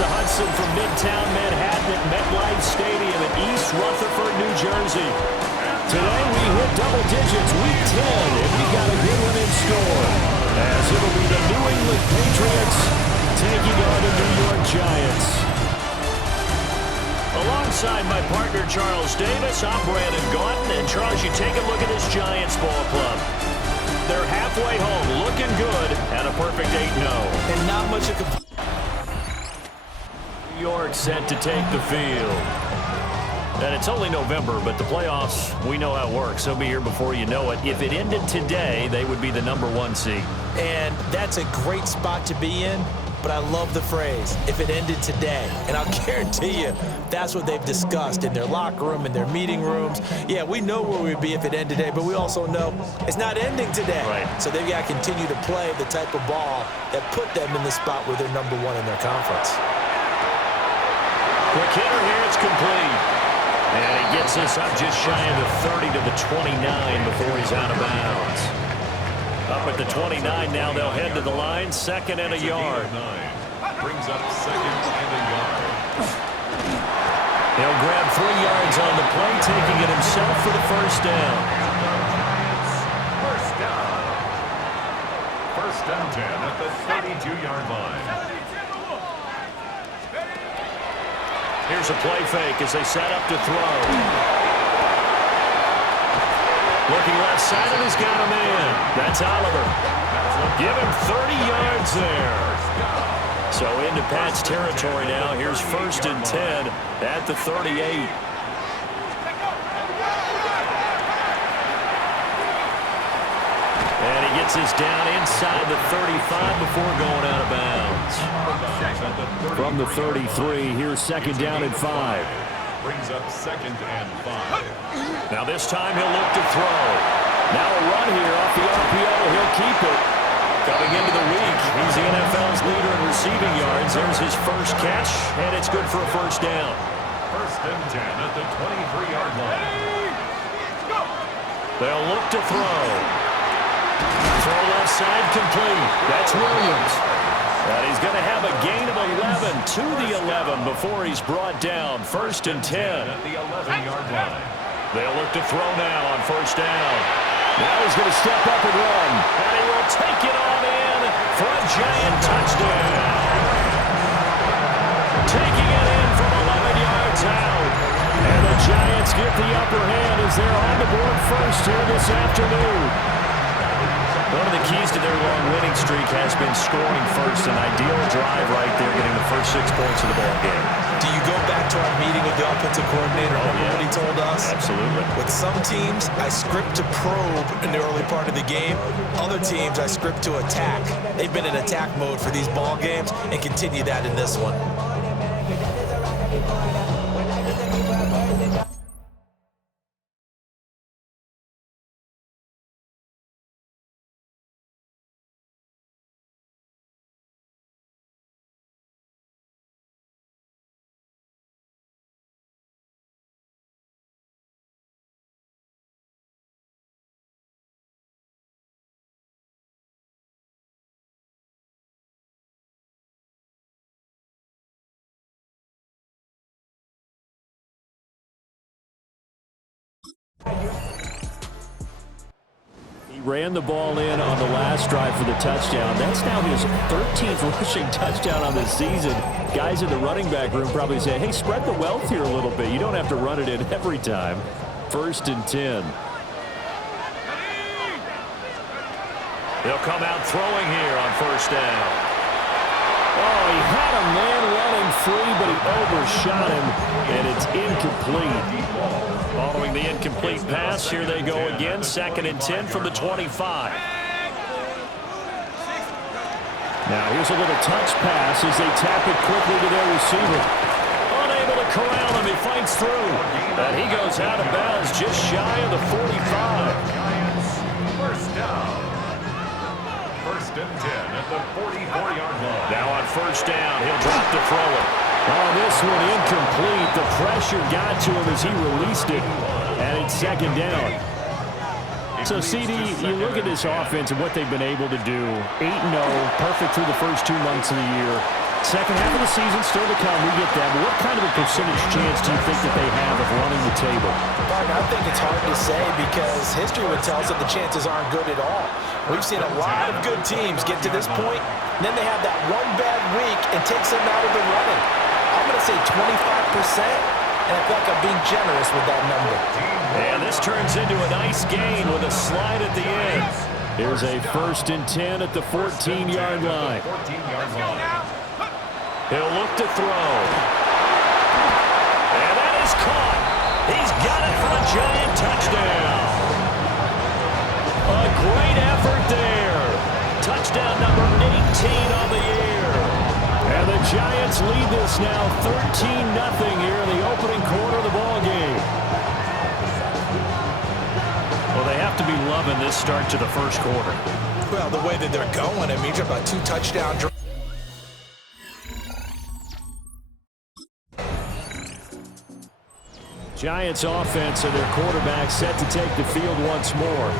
the Hudson from Midtown Manhattan at MetLife Stadium in East Rutherford, New Jersey. Today we hit double digits, week 10, and we got a good one in store, as it'll be the New England Patriots taking on the New York Giants. Alongside my partner, Charles Davis, I'm Brandon Gaunton. And, Charles, you take a look at this Giants ball club. They're halfway home, looking good, at a perfect 8-0. And not much of New York set to take the field. And it's only November, but the playoffs, we know how it works. They'll be here before you know it. If it ended today, they would be the #1 seed. And that's a great spot to be in, but I love the phrase, if it ended today. And I'll guarantee you, that's what they've discussed in their locker room, in their meeting rooms. Yeah, we know where we'd be if it ended today, but we also know it's not ending today. Right. So they've got to continue to play the type of ball that put them in the spot where they're #1 in their conference. Quick hitter here, it's complete. And he gets us up just shy of the 30 to the 29 before he's out of bounds. Up at the 29 now, they'll head to the line, second and a yard. Brings up second and a yard. He'll grab 3 yards on the play, taking it himself for the first down. First down. First and 10 at the 32-yard line. Here's a play fake as they set up to throw. Looking left side, and he's got a man. That's Oliver. Give him 30 yards there. So into Pat's territory now. Here's first and 10 at the 38. And he gets us down inside the 35 before going out of bounds. From the 33, here's second down and 5. Brings up second and 5. Now this time he'll look to throw. Now a run here off the RPO. He'll keep it. Coming into the week, he's the NFL's leader in receiving yards. There's his first catch, and it's good for a first down. First and 10 at the 23-yard line. They'll look to throw. Throw left side complete. That's Williams. And he's going to have a gain of 11 to the 11 before he's brought down. First and 10. At the 11-yard line. They'll look to throw now on first down. Now he's going to step up and run. And he will take it on in for a Giant touchdown. Taking it in from 11 yards out. And the Giants get the upper hand as they're on the board first here this afternoon. One of the keys to their long winning streak has been scoring first. An ideal drive right there, getting the first 6 points of the ball game. Do you go back to our meeting with the offensive coordinator? Remember what he told us? Absolutely. With some teams, I script to probe in the early part of the game. Other teams, I script to attack. They've been in attack mode for these ball games and continue that in this one. He ran the ball in on the last drive for the touchdown. That's now his 13th rushing touchdown on the season. Guys in the running back room probably say, hey, spread the wealth here a little bit. You don't have to run it in every time. First and 10. They'll come out throwing here on first down. Oh, he had a man running free, but he overshot him, and it's incomplete. Following the incomplete pass, here they go again. Second and 10 from the 25. Now here's a little touch pass as they tap it quickly to their receiver. Unable to corral him, he fights through. And he goes out of bounds just shy of the 45. First down. First and 10 at the 44-yard line. Now on first down, he'll drop to throw it. Oh, this one incomplete. The pressure got to him as he released it. And it's second down. So, CD, you look at this offense and what they've been able to do. 8-0, perfect through the first 2 months of the year. Second half of the season still to come. We get that. But what kind of a percentage chance do you think that they have of running the table? Partner, I think it's hard to say because history would tell us that the chances aren't good at all. We've seen a lot of good teams get to this point, and then they have that one bad week and takes them out of the running. I'm going to say 25%, and I feel like I'm being generous with that number. And this turns into a nice gain with a slide at the end. Here's a 1st and 10 at the 14-yard line. He'll look to throw. And that is caught. He's got it for a giant touchdown. A great effort there. Touchdown number 18 on the year. And the Giants lead this now 13-0 here in the opening quarter of the ball game. Well, they have to be loving this start to the first quarter. Well, the way that they're going, I mean, you're about 2 touchdown drives. Giants offense and their quarterback set to take the field once more.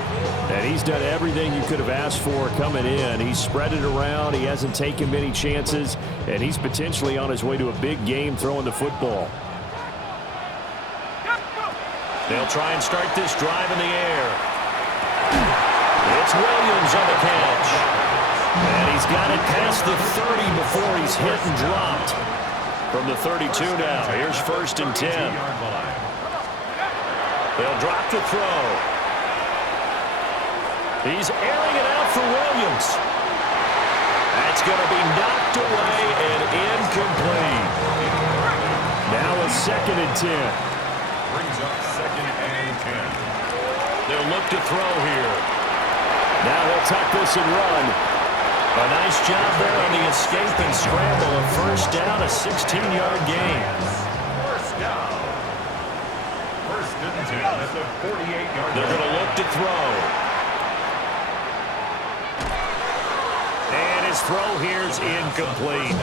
And he's done everything you could have asked for coming in. He's spread it around. He hasn't taken many chances. And he's potentially on his way to a big game throwing the football. They'll try and start this drive in the air. It's Williams on the catch. And he's got it past the 30 before he's hit and dropped. From the 32 now, here's 1st and 10. They'll drop to throw. He's airing it out for Williams. That's going to be knocked away and incomplete. Now a 2nd and 10. Brings up 2nd and 10. They'll look to throw here. Now he'll tuck this and run. A nice job there on the escape and scramble. A 1st down, a 16-yard gain. 1st down. 1st and 10 at the 48-yard line. They're going to look to throw. And his throw here's incomplete.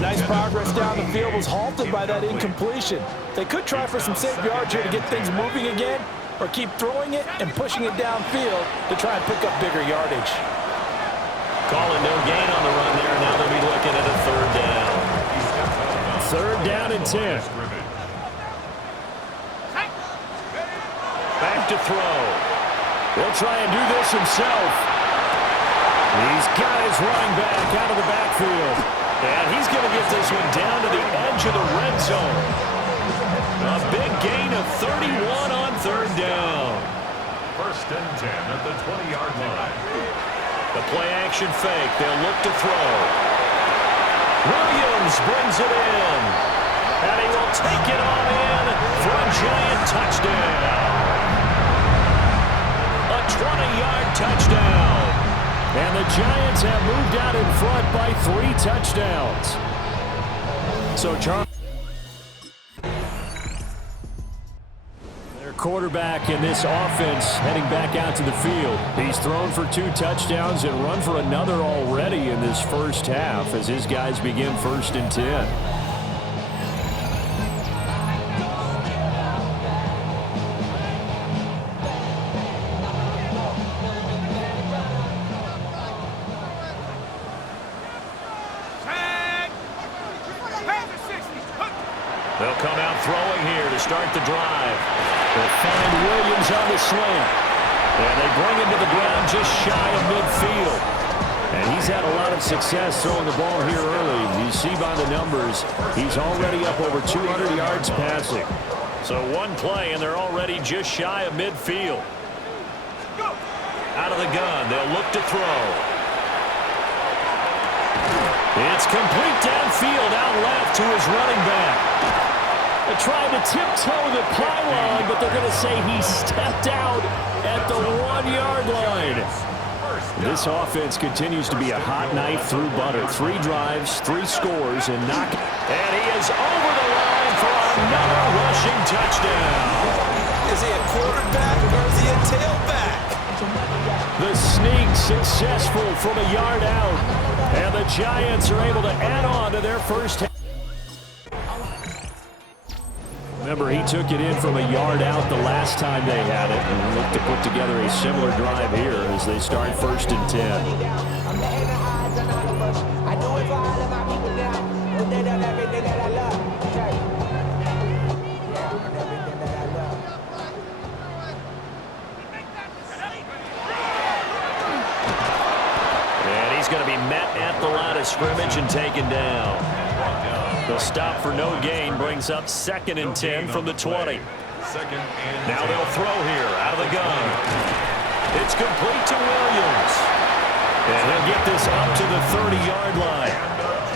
Nice progress down the field was halted by that incompletion. They could try for some safe yards here to get things moving again, or keep throwing it and pushing it downfield to try and pick up bigger yardage. Calling no gain on the run there. Now they'll be looking at a 3rd down. 3rd down and 10. Back to throw. He'll try and do this himself. He's got his running back out of the backfield. And he's going to get this one down to the edge of the red zone. A big gain of 31 on 3rd down. 1st and 10 at the 20-yard line. The play-action fake. They'll look to throw. Williams brings it in. And he will take it on in for a giant touchdown. A 20-yard touchdown. And the Giants have moved out in front by 3 touchdowns. So, Charles, their quarterback in this offense heading back out to the field. He's thrown for 2 touchdowns and run for another already in this first half as his guys begin 1st and 10. They'll come out throwing here to start the drive. They'll find Williams on the slant. And they bring him to the ground just shy of midfield. And he's had a lot of success throwing the ball here early. You see by the numbers, he's already up over 200 yards passing. So one play, and they're already just shy of midfield. Out of the gun, they'll look to throw. It's complete downfield, out left to his running back. They're trying to tiptoe the pylon, but they're going to say he stepped out at the 1-yard line. This offense continues to be a hot knife through butter. 3 drives, 3 scores, and knock. And he is over the line for another rushing touchdown. Is he a quarterback or is he a tailback? The sneak successful from a yard out. And the Giants are able to add on to their first half. Remember, he took it in from a yard out the last time they had it and looked to put together a similar drive here as they start 1st and 10. met at the line of scrimmage and taken down. The stop for no gain brings up 2nd and 10 from the 20. Now they'll throw here out of the gun. It's complete to Williams. And he'll get this up to the 30-yard line.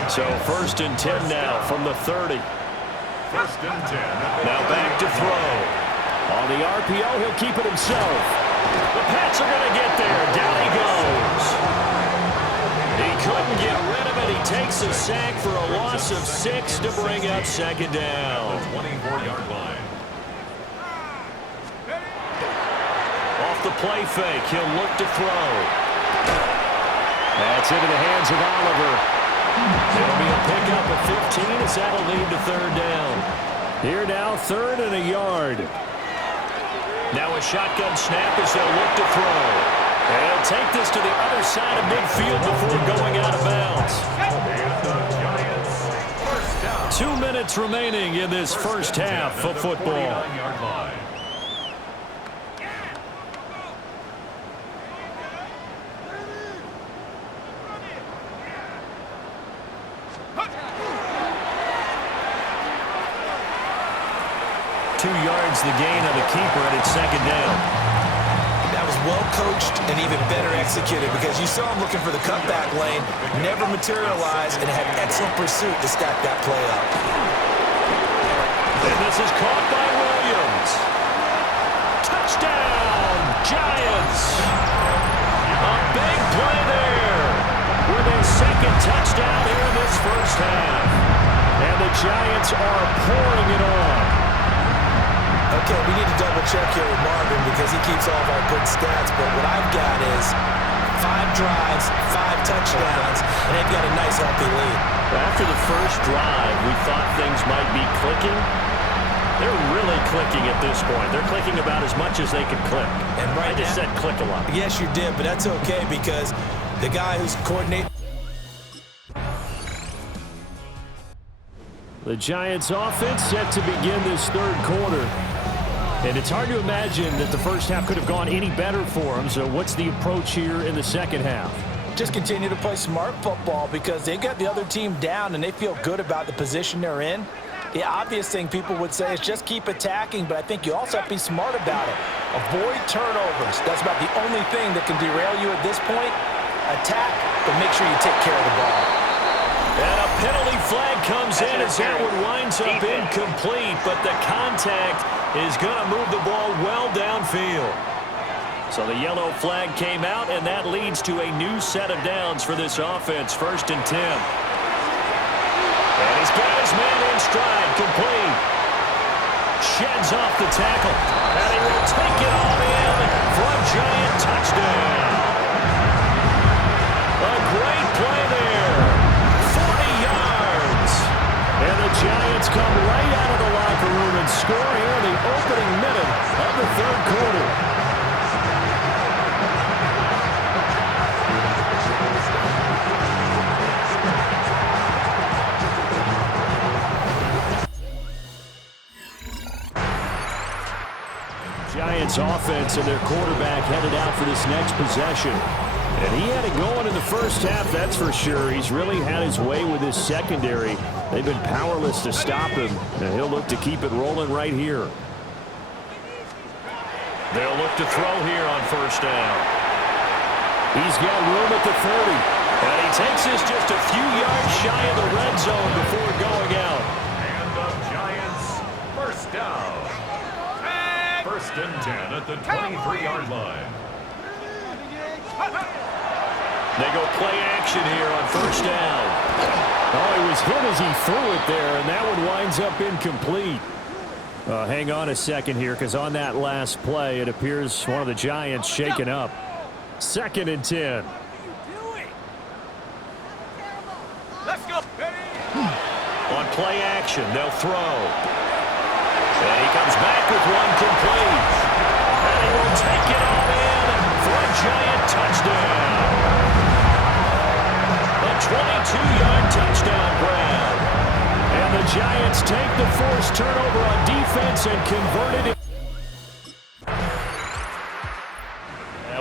So 1st and 10 now from the 30. 1st and 10. Now back to throw. On the RPO, he'll keep it himself. The Pats are going to get there. Down he goes. He couldn't get rid of it. He takes a sack for a loss of 6 to bring up 2nd down. 24-yard line. Off the play fake, he'll look to throw. That's into the hands of Oliver. It'll be a pickup of 15 as that'll lead to 3rd down. Here now, 3rd and a yard. Now a shotgun snap as they'll look to throw. And he'll take this to the other side of midfield before going out of bounds. And the Giants, 1st down. 2 minutes remaining in this first half of football. 49-yard line. The gain of the keeper, and it's 2nd down. That was well coached and even better executed because you saw him looking for the cutback lane, never materialized, and had excellent pursuit to stack that play up. And this is caught by Williams. Touchdown, Giants. A big play there with a 2nd touchdown here in this first half. And the Giants are pouring it on. Okay, we need to double-check here with Marvin because he keeps all of our good stats, but what I've got is 5 drives, 5 touchdowns, and they've got a nice, healthy lead. After the first drive, we thought things might be clicking. They're really clicking at this point. They're clicking about as much as they can click. And right I just said click a lot. Yes, you did, but that's okay because the guy who's coordinating. The Giants offense set to begin this 3rd quarter. And it's hard to imagine that the first half could have gone any better for them. So what's the approach here in the 2nd half? Just continue to play smart football because they got the other team down and they feel good about the position they're in. The obvious thing people would say is just keep attacking, but I think you also have to be smart about it. Avoid turnovers. That's about the only thing that can derail you at this point. Attack, but make sure you take care of the ball. And a penalty flag comes in as that one winds up incomplete, but the contact is going to move the ball well downfield. So the yellow flag came out, and that leads to a new set of downs for this offense, 1st and 10. And he's got his man in stride, complete. Sheds off the tackle, and he will take it on in for a Giant touchdown. A great play there. 40 yards. And the Giants come right out of the locker room and score here in the opening minute of the 3rd quarter. Giants offense and their quarterback headed out for this next possession. And he had it going in the first half, that's for sure. He's really had his way with his secondary. They've been powerless to stop him, and he'll look to keep it rolling right here. They'll look to throw here on 1st down. He's got room at the 30, and he takes this just a few yards shy of the red zone before going out. And the Giants, 1st down. 1st and 10 at the 23-yard line. They go play action here on 1st down. Oh, he was hit as he threw it there, and that one winds up incomplete. Hang on a second here, because on that last play, it appears one of the Giants shaken up. 2nd and 10. Let's go. On play action, they'll throw. And he comes back with one complete. And he will take it on in for a Giant touchdown. A 22-yard touchdown grab. And the Giants take the forced turnover on defense and convert it.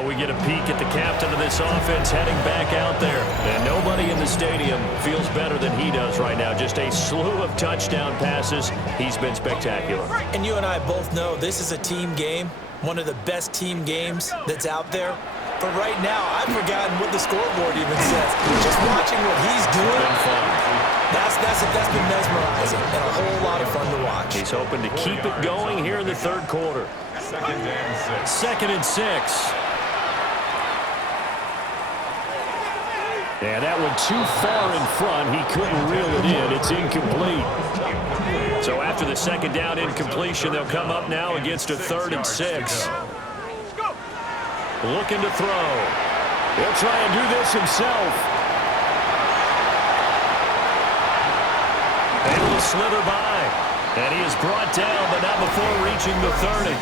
We get a peek at the captain of this offense heading back out there. And nobody in the stadium feels better than he does right now. Just a slew of touchdown passes. He's been spectacular. And you and I both know this is a team game, one of the best team games that's out there. But right now, I've forgotten what the scoreboard even says. Just watching what he's doing, that's been mesmerizing and a whole lot of fun to watch. He's hoping to keep it going here in the third quarter. Second and six. And that one too far in front. He couldn't reel it in. It's incomplete. So after the second down incompletion, they'll come up now against a third and six. Looking to throw. He'll try and do this himself. Able to slither by. And he is brought down, but not before reaching the 30.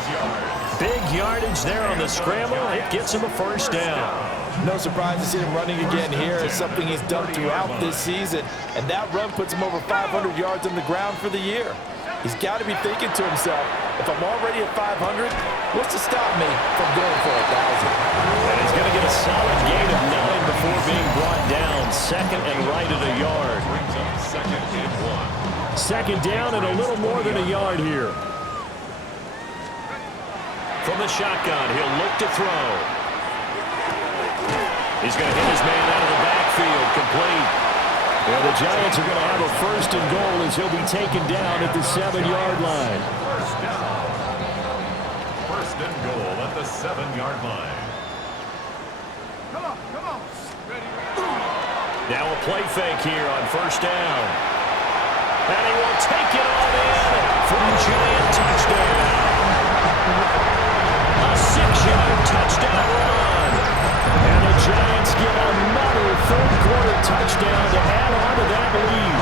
Big yardage there on the scramble. It gets him a first down. No surprise to see him running again here. It's something he's done throughout this season. And that run puts him over 500 yards on the ground for the year. He's got to be thinking to himself, if I'm already at 500, what's to stop me from going for 1,000? And he's going to get a solid gain of 9 before being brought down. Second and right at a yard. Second down and a little more than a yard here. From the shotgun, he'll look to throw. He's going to hit his man out of the backfield, complete. Well, the Giants are going to have a first and goal as he'll be taken down at the 7-yard line. First and goal at the 7-yard line. Come on. Ready. Now a play fake here on first down. And he will take it all in for a Giant touchdown. A 6-yard touchdown run. And the Giants get another third-quarter touchdown to add on to that lead.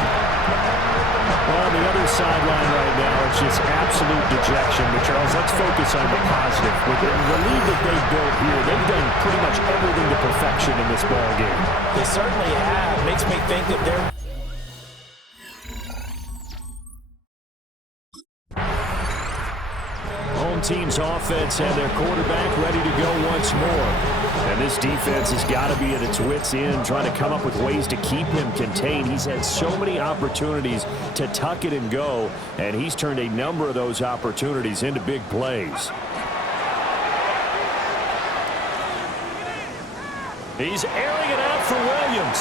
On the other sideline right now, it's just absolute dejection. But, Charles, let's focus on the positive. With the lead that they've built here, they've done pretty much everything to perfection in this ball game. They certainly have. Makes me think that they're... Team's offense and their quarterback ready to go once more. And this defense has got to be at its wits' end, trying to come up with ways to keep him contained. He's had so many opportunities to tuck it and go, and he's turned a number of those opportunities into big plays. He's airing it out for Williams.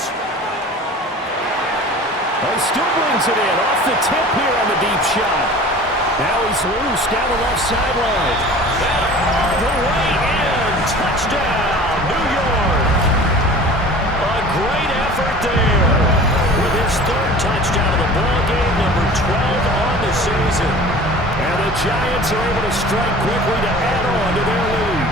He still brings it in off the tip here on the deep shot. Now he's loose down the left sideline. And all the way in. Touchdown, New York. A great effort there. With his third touchdown of the ball game, number 12 on the season. And the Giants are able to strike quickly to add on to their lead.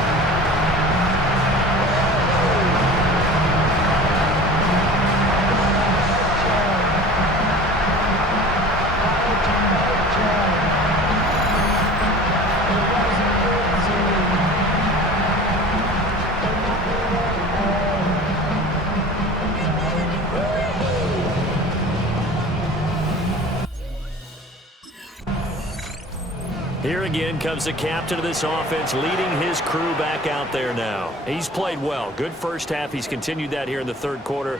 Here again comes the captain of this offense, leading his crew back out there now. He's played well. Good first half. He's continued that here in the third quarter.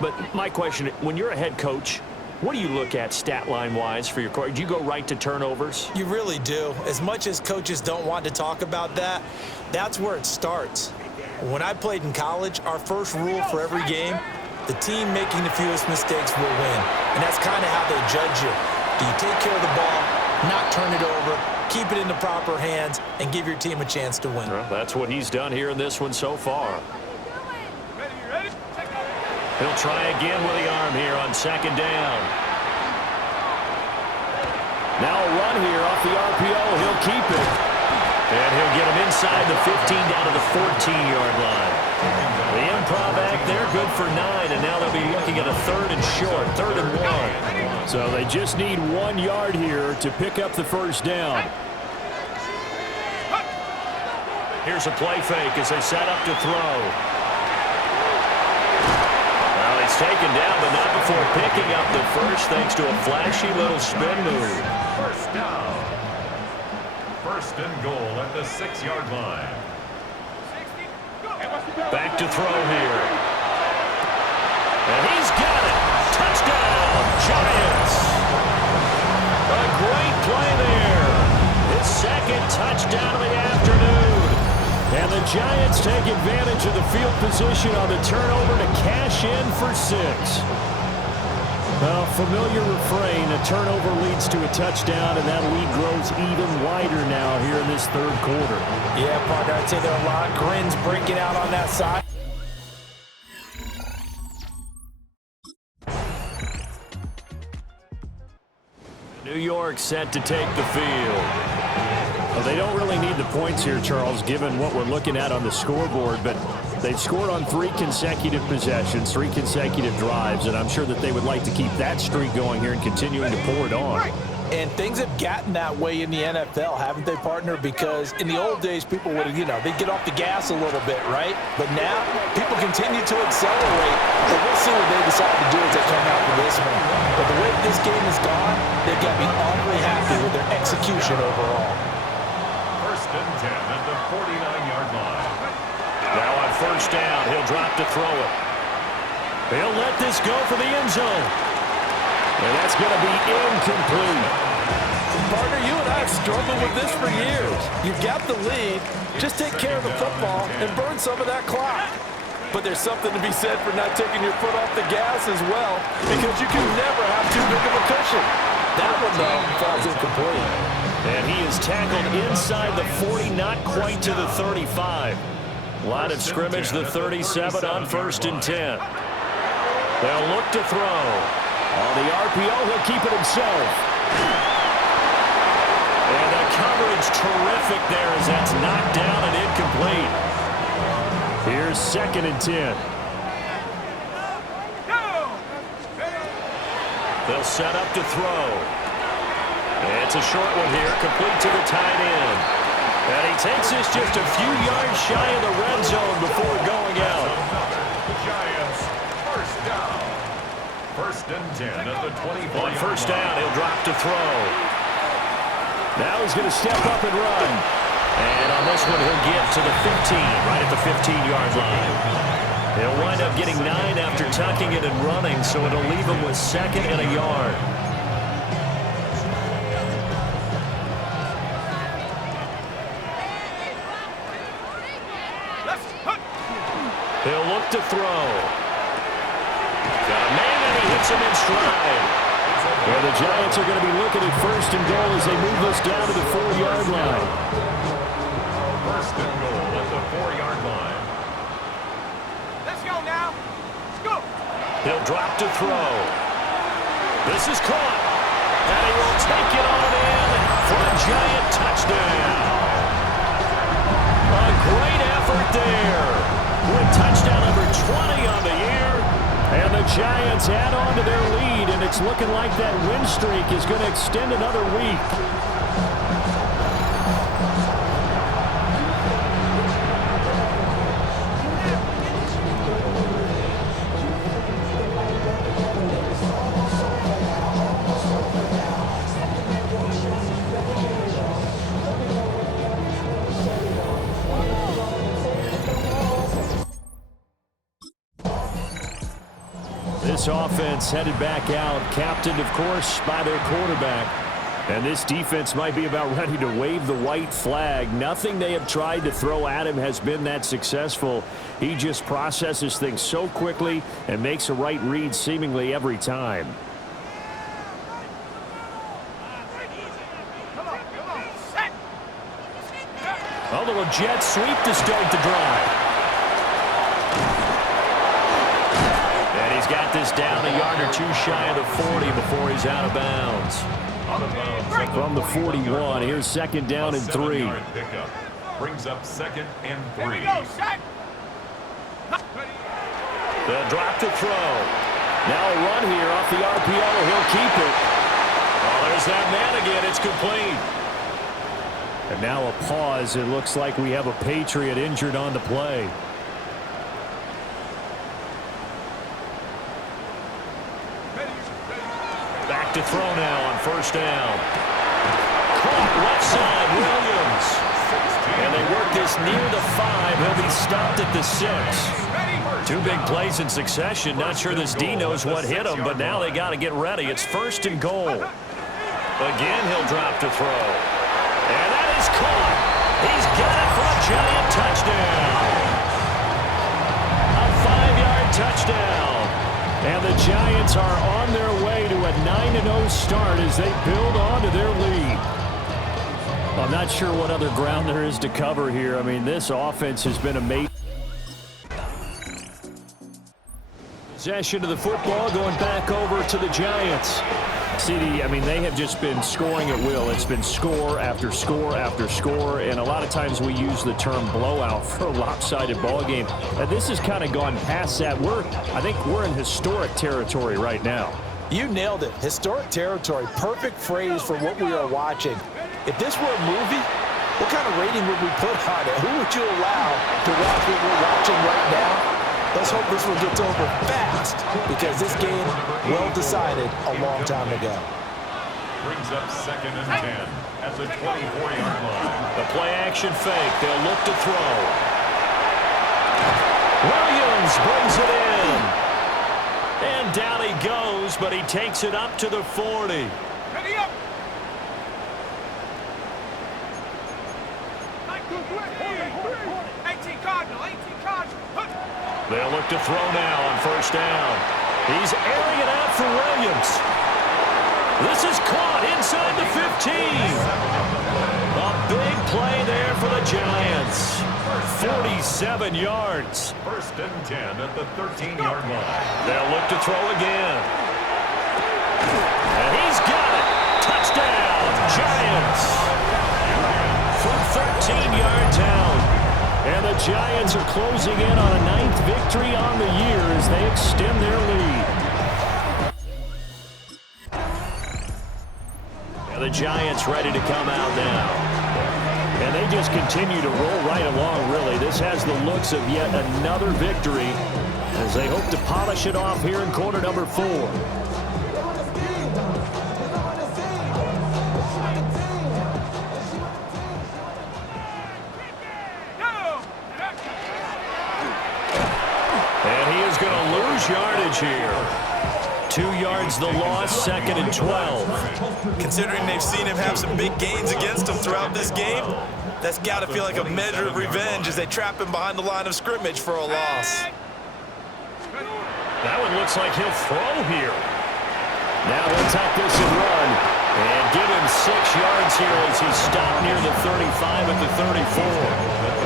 But my question, when you're a head coach, what do you look at stat line-wise for your quarterback? Do you go right to turnovers? You really do. As much as coaches don't want to talk about that, that's where it starts. When I played in college, our first rule for every game, the team making the fewest mistakes will win. And that's kind of how they judge you. Do you take care of the ball, not turn it over, keep it in the proper hands, and give your team a chance to win? Well, that's what he's done here in this one so far. Ready. He'll try again with the arm here on second down. Now a run here off the RPO. He'll keep it. And he'll get him inside the 15 down to the 14-yard line. The improv act there, good for 9, and now they'll be looking at a third and short, 3rd and 1. So they just need 1 yard here to pick up the first down. Here's a play fake as they set up to throw. Well, he's taken down, but not before picking up the first thanks to a flashy little spin move. First down. First and goal at the 6-yard line. Back to throw here. And he's got it. Touchdown, Giants. A great play there. His second touchdown of the afternoon. And the Giants take advantage of the field position on the turnover to cash in for 6. Well, familiar refrain, a turnover leads to a touchdown, and that lead grows even wider now here in this third quarter. Yeah, partner, I'd say there are a lot of grins breaking out on that side. New York set to take the field. Well, they don't really need the points here, Charles, given what we're looking at on the scoreboard, but they've scored on 3 consecutive possessions, 3 consecutive drives, and I'm sure that they would like to keep that streak going here and continuing to pour it on. And things have gotten that way in the NFL, haven't they, partner? Because in the old days, people would, they'd get off the gas a little bit, right? But now, people continue to accelerate. But we'll see what they decide to do as they come out for this one. But the way this game has gone, they've got to be awfully happy with their execution overall. First and 10 at the 49-yard line. Now on first down, he'll drop to throw it. He'll let this go for the end zone. And that's going to be incomplete. Partner, you and I have struggled with this for years. You've got the lead. Just take care of the football and burn some of that clock. But there's something to be said for not taking your foot off the gas as well, because you can never have too big of a cushion. That one, though, falls incomplete. And he is tackled inside the 40, not quite to the 35. Line of scrimmage, the 37 on first and 10. They'll look to throw. On the RPO, he'll keep it himself. And the coverage terrific there as that's knocked down and incomplete. Here's second and 10. They'll set up to throw. It's a short one here, complete to the tight end. And he takes this just a few yards shy of the red zone before going out. Giants, first down. First and 10 at the 24. On first down, he'll drop to throw. Now he's going to step up and run. And on this one, he'll get to the 15, right at the 15-yard line. He'll wind up getting 9 after tucking it and running, so it'll leave him with second and a yard. He'll look to throw. Got a man, and he hits him in stride. Well, the Giants are going to be looking at first and goal as they move this down to the 4-yard line. First and goal at the 4-yard line. Let's go now. Let's go. He'll drop to throw. This is caught. And he will take it on in for a Giant touchdown. A great effort there. With touchdown number 20 on the year. And the Giants add on to their lead, and it's looking like that win streak is going to extend another week. This offense headed back out, captained, of course, by their quarterback. And this defense might be about ready to wave the white flag. Nothing they have tried to throw at him has been that successful. He just processes things so quickly and makes a right read seemingly every time. A little jet sweep to start the drive. He's got this down a yard or two shy of the 40 before he's out of bounds. From the 41, here's second down and 3. Brings up second and 3. They'll drop to throw. Now a run here off the RPO. He'll keep it. Oh, there's that man again. It's complete. And now a pause. It looks like we have a Patriot injured on the play. To throw now on first down. Caught left side, Williams. And they work this near the 5. He'll be stopped at the 6. 2 big plays in succession. Not sure this D knows what hit him, but now they got to get ready. It's 1st and goal. Again, he'll drop to throw. And that is caught. He's got it for a giant touchdown. A 5-yard touchdown. And the Giants are on their way to a 9-0 start as they build on to their lead. I'm not sure what other ground there is to cover here. I mean, this offense has been amazing. Possession of the football going back over to the Giants. CD, I mean, they have just been scoring at will. It's been score after score after score, and a lot of times we use the term blowout for a lopsided ball game. This has kind of gone past that. I think we're in historic territory right now. You nailed it. Historic territory. Perfect phrase for what we are watching. If this were a movie, what kind of rating would we put on it? Who would you allow to watch what we're watching right now? Let's hope this one gets over fast, because this game, well decided a long time ago. Brings up 2nd and 10 at the 24-yard line. The play action fake. They'll look to throw. Williams brings it in. And down he goes, but he takes it up to the 40. Ready up. 18 Cardinal, 18 Cardinal. They'll look to throw now on 1st down. He's airing it out for Williams. This is caught inside the 15. A big play there for the Giants. 47 yards. 1st and 10 at the 13-yard line. They'll look to throw again. And he's got it. Touchdown, Giants. From 13 yards out. And the Giants are closing in on a 9th victory on the year as they extend their lead. And the Giants ready to come out now. And they just continue to roll right along, really. This has the looks of yet another victory as they hope to polish it off here in quarter number 4. Yardage here. 2 yards the loss, 2nd and 12. Considering they've seen him have some big gains against him throughout this game, that's got to feel like a measure of revenge as they trap him behind the line of scrimmage for a loss. That one looks like he'll throw here. Now he'll tuck this and run. And give him 6 yards here as he's stopped near the 35 at the 34.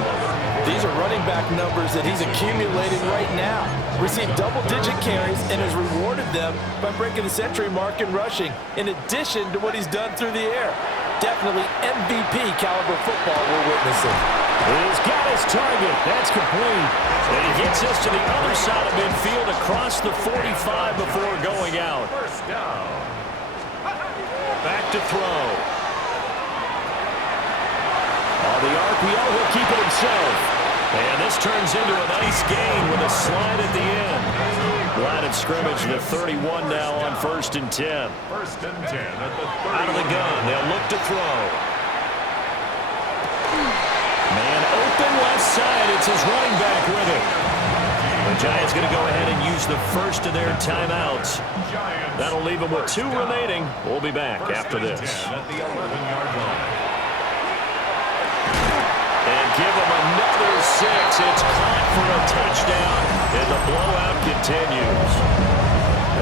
These are running back numbers that he's accumulating right now. Received double-digit carries and has rewarded them by breaking the century mark in rushing, in addition to what he's done through the air. Definitely MVP caliber football we're witnessing. He's got his target. That's complete. And he gets us to the other side of midfield across the 45 before going out. 1st down. Back to throw. On the RPO, he'll keep it himself. And this turns into a nice gain with a slide at the end. Line of scrimmage to the 31 now on 1st and 10. 1st and 10 at the 30. Out of the gun, they'll look to throw. Man open left side, it's his running back with it. The Giants going to go ahead and use the first of their timeouts. That'll leave them with 2 remaining. We'll be back after this. At the 11-yard line. And give them another 6. It's caught for a touchdown, and the blowout continues.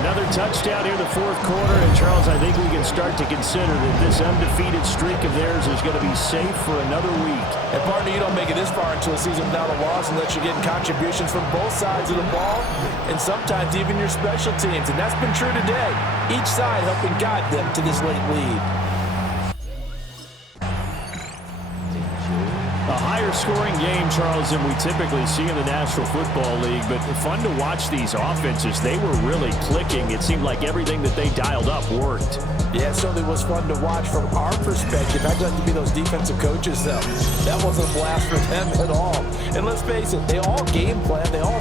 Another touchdown here in the 4th quarter, and Charles, I think we can start to consider that this undefeated streak of theirs is going to be safe for another week. And partner, you don't make it this far into a season without a loss unless you're getting contributions from both sides of the ball, and sometimes even your special teams, and that's been true today. Each side helping guide them to this late lead. A higher scoring game, Charles, than we typically see in the National Football League, but fun to watch these offenses. They were really clicking. It seemed like everything that they dialed up worked. Yeah, it certainly was fun to watch from our perspective. I'd like to be those defensive coaches, though. That wasn't a blast for them at all. And let's face it, they all game plan. They all